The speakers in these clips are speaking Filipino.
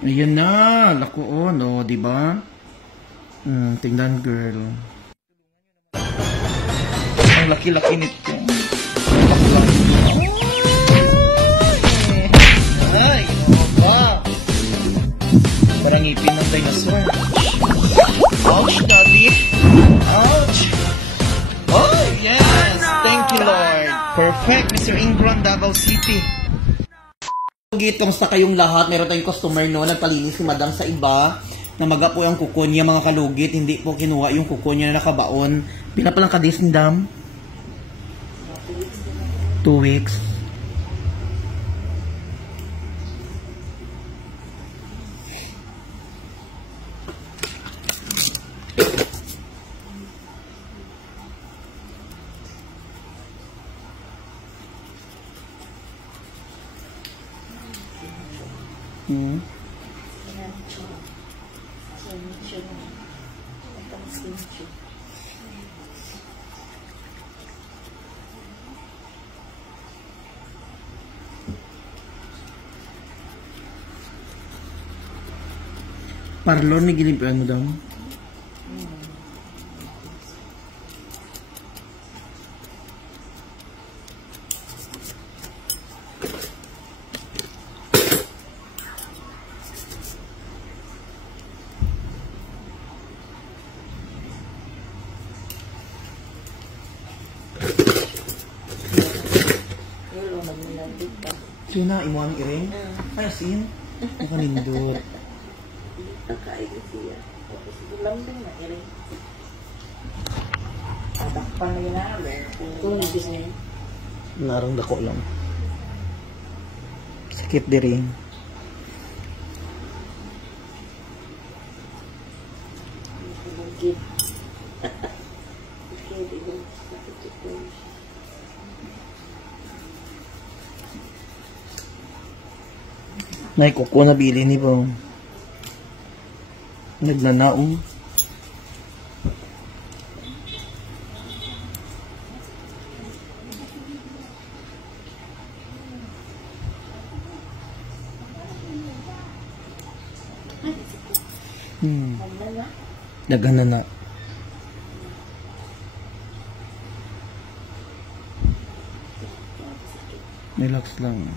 Ayan na, lakoon, o, diba? Tingnan, girl. Ang laki-laki nito. Ay, ba? Parang ngipin ng dinosaur. Ouch, daddy. Ouch. Oh, yes. Thank you, Lord. Perfect, Mr. Ingram, Davao City. Gitong sa kayong lahat, meron tayong customer no, nagpalinis si madam sa iba, namaga po yung kuko niya mga kalugit, hindi po kinuha yung kuko niya na nakabaon. Pinapalang kadis ni dam? 2 weeks. Parlor ni ginimpian mo daw? Sina, imuang iring? Ay, asin? Nakanindot. Kakain siya. Tapos lambing na iring. Takpan na yun na. Kung hindi na yun. Narang dako lang. Sakit diri. Nay kuko na bili ni po. Nagnanaong. Dagan na na. Relax lang.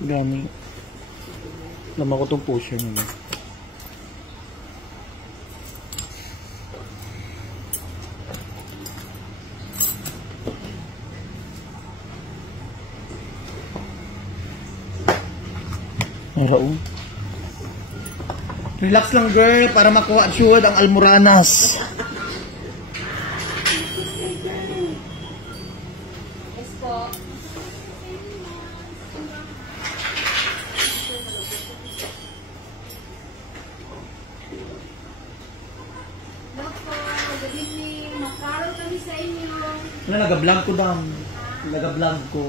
Gani. Lama ko itong pusher nila. Araw. Relax lang girl para makuha sure ang almoranas. Nag-vlog ko dam. Nag-vlog ko.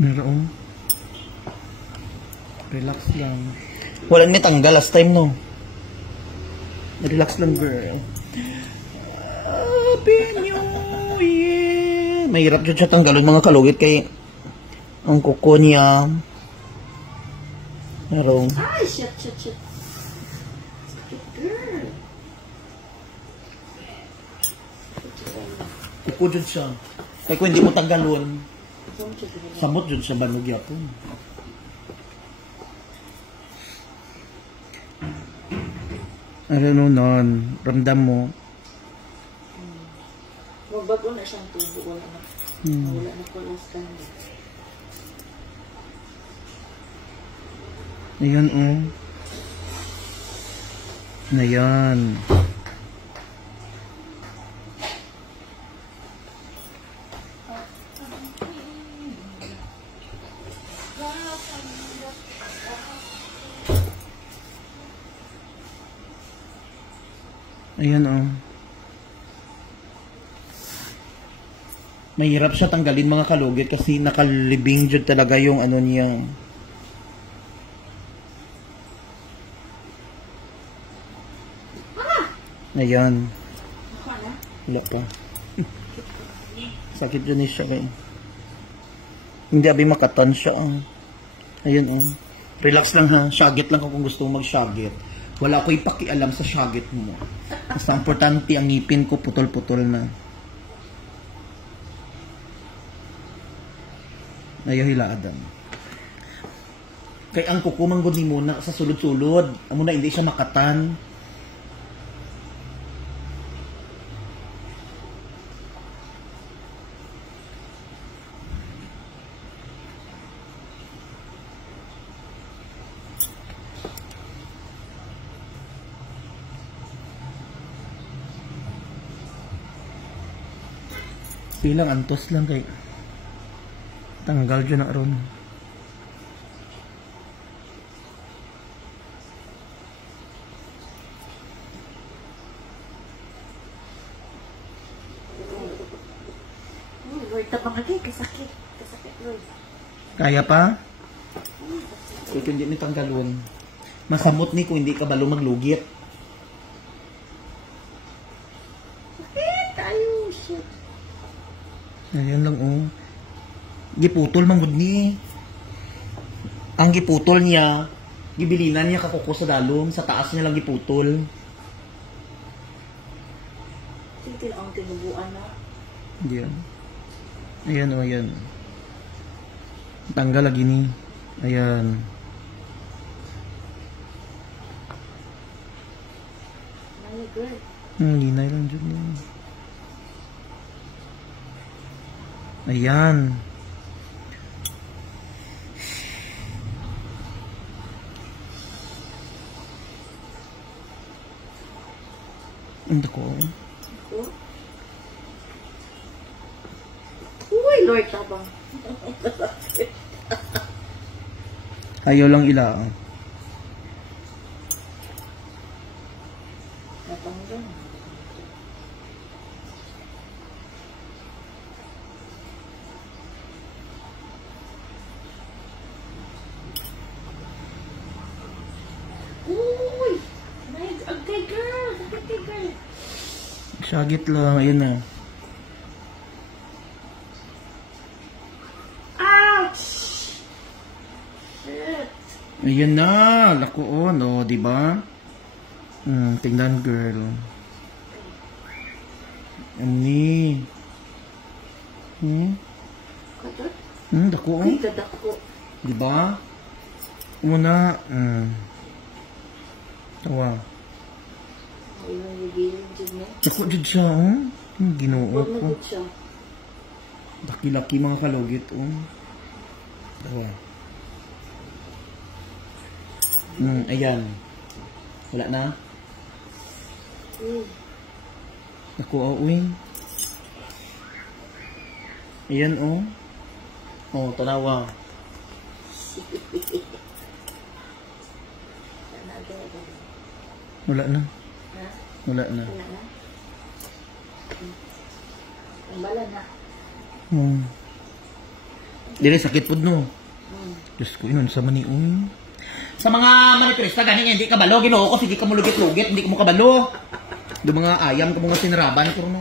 Meron. Relax lang. Wala ni tanggal last time no. Relax lang girl. Happy New Year. Mahirap dyan siya tanggalon mga kalugit kay ang kuko niya. Meron. Ay, shit. Girl. Kuko dyan siya. Kaya kung hindi mo tanggalon, samot dyan sa banog yapon. Ano nun, ramdam mo. Magbago na siyang tubo. Wala na ko last time. Ayan oh. Ayan. Ayan, oh. Mahirap siya tanggalin mga kalugit kasi nakalibing dyan talaga yung ano niya. Ayan. Wala pa. Sakit dyan siya kayo. Hindi abi makatan siya. Ayan, oh. Relax lang ha. Shagit lang kung gusto mong mag-shagit. Wala ko ipakialam sa shagit mo. Basta importante ang ngipin ko putol-putol na. Ayaw hilaadan. Kaya ang kukumanggod ni muna sa sulod-sulod. Amo na hindi siya makatan. Silang antos lang kay tanggal dyan na ron. Lord, tabang lagi. Kasakit. Kasakit, Lord. Kaya pa? Kung hindi ni tanggalon. Masamot ni kung hindi ka balo maglugit. Tayo, shit. Ayan lang, oh. Giputol manggod ni. Ang giputol niya, gibilinan niya kakuko sa dalom, sa taas niya lang giputol. Tingtil ang tinubuan na. Ayan. Ayan, oh, ayan. Tanggal lagi ni. Ayan. My God. Ginay lang dyan niya. Ayan. Ang dako. Oh. Uy, Lord, tabang. Ayaw lang ila. Tabang doon. Uy! Agay, girl! Agay, girl! Shagit lang. Ayan na. Ouch! Shit! Ayan na. Lakoon. O, diba? Tingnan, girl. Ani. Kadot? Dako. Ay, gadak ko. Diba? Una. Tawa. Ay, nagigilin dyan niya. Dako dyan siya, oh. Ginoo Huwag ko. na good siya. Laki-laki mga kalugit, oh. Tawa. Ayan. Wala na? Dako, oh, uy. Ayan, oh. Oh, tanawa. Wala na. Ha? Wala na. Wala na? Ang bala na. Dili, sakit po, no? Diyos ko, yun, sa mani, Sa mga maniturista, ganing hindi ka balo, ginoo ko, sige ka mo lugit-lugit, hindi ka mo kabalo. Do mga ayam ka mga sinaraban ko no.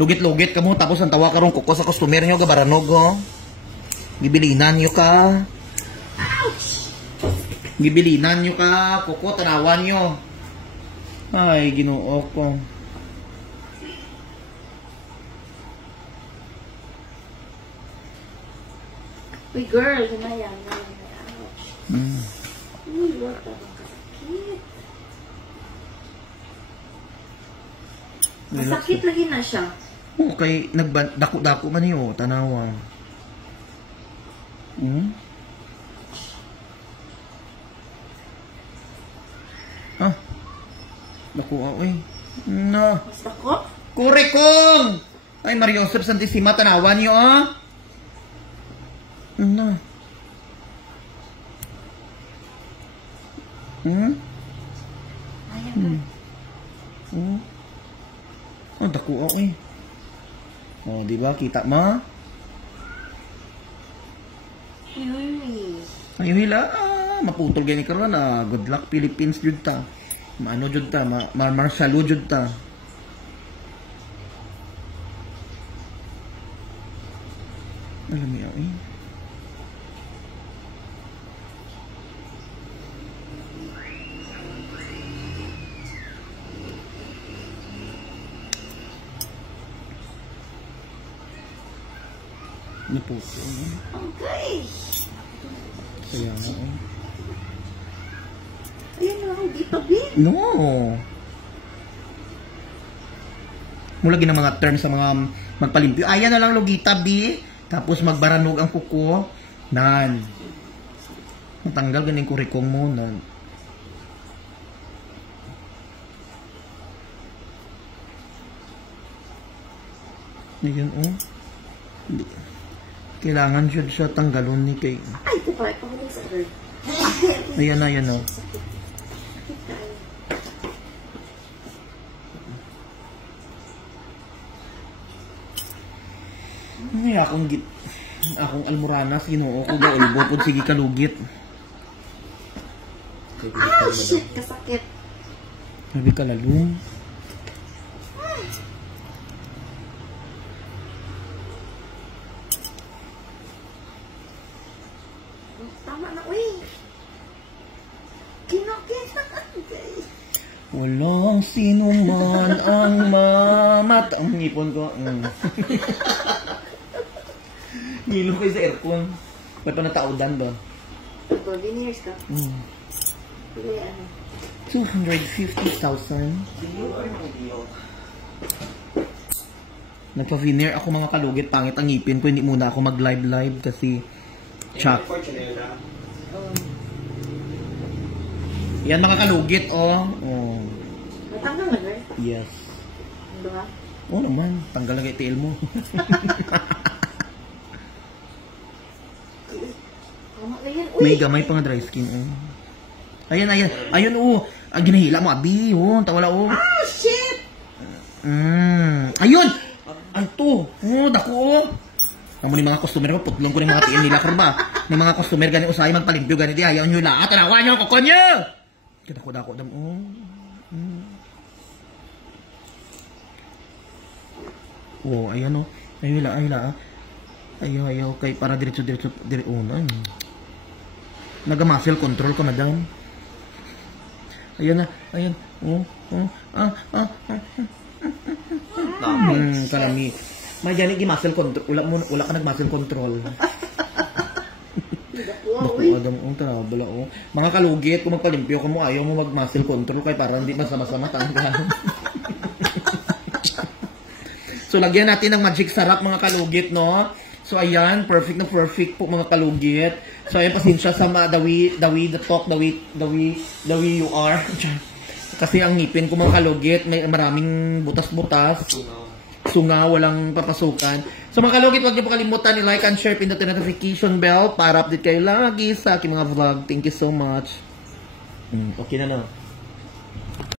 Lugit-lugit ka mo, tapos ang tawa ka ron kuko sa customer nyo, gabaranog, oh. Gibilinan nyo ka. Ouch! Gibilinan nyo ka, kuko, tanawan nyo. Ay, ginoo ko. Uy, girl, hinayang. Ouch. Uy, what the kasakit. Masakit lagi na siya. Okay, nagdako-dako man yun, tanawa. Ah, dako, eh. No. Mas ako? Kurikong! Ay, Mario Joseph Santissima, tanawan nyo, ah. No. Ayaw. eh. Oh, di ba? Kita mo? Uy. Ay, hila. Maputol gani karon na. Good luck Philippines jud ta. Maano jud ta, marsalo jud ta. Alam mo eh. Naputol. Okay. Kaya nga eh. Ayan na ako, di pa bin. No. Mula ng mga term sa mga magpalimpyo. Ayan na lang logita, B. Tapos magbaranog ang kuko. Nan. Matanggal ganing kurikong mo. Nan. Ayan, oh. Kailangan siya tanggalon ni kay. Ay, ito pa. Ito ko sa earth. Ayan na, ayan na. Ay, akong almoranas, ginoo ko ba, ulbo po, sige kalugit. Ah, shit, kasakit. Sabi ka lalong. Tama na, uy. Kinakita. Walang sino man ang mamat. Ang ngipon ko. Hilo kayo sa aircon. May panataudan ba? Ito, veneers ka. Pili, ano? 250,000. Nagpa-veneer ako mga kalugit. Pangit ang ngipin ko. Hindi muna ako mag-live kasi chak. Yan mga kalugit, oh. Oh. Matanggal na, girl? Yes. Ano ba? Oo naman. Tanggal na kay tail mo. Tama na yan, uy. May gamay pa nga dry skin, oh. Ayan, ayan. Ayun, oh. Ginahila mo, abi. Oh, tawala, oh. Ah, shit! Ayun! Anto! Oh, dako, oh. Amo ni mga customer ko, putlong ko ng mga tiyan nila, karba. Ni mga customer gani usay magpalimpyo gani di ayaw nyo lahat. Tanawa nyo, kokon nyo! Dako, dam, oh. Oh, ayan, oh. Ayun, ayaw, kay para diretso, oh, na. Naga-muscle control ko, madam. Ayan na, ayan. Oh. Kalami. May gani gi-muscle control. Wala ka nag-muscle control. Dako, adam, tanaw, bala, oh. Mga kalugit, kung magpalimpyo ka mo, ayaw mo mag-muscle control kay para hindi masama-sama tanggal. So, lagyan natin ng magic sarap, mga kalugit, no? So, ayan, perfect na perfect po, mga kalugit. So, ayan, pasensya sa the way you are. Kasi ang ngipin ko, mga kalugit, may maraming butas-butas. Sunga, walang papasukan. So, mga kalugit, huwag niyo po kalimutan i-like and share, pindutin ang notification bell para update kayo lagi sa aking mga vlog. Thank you so much. Okay na.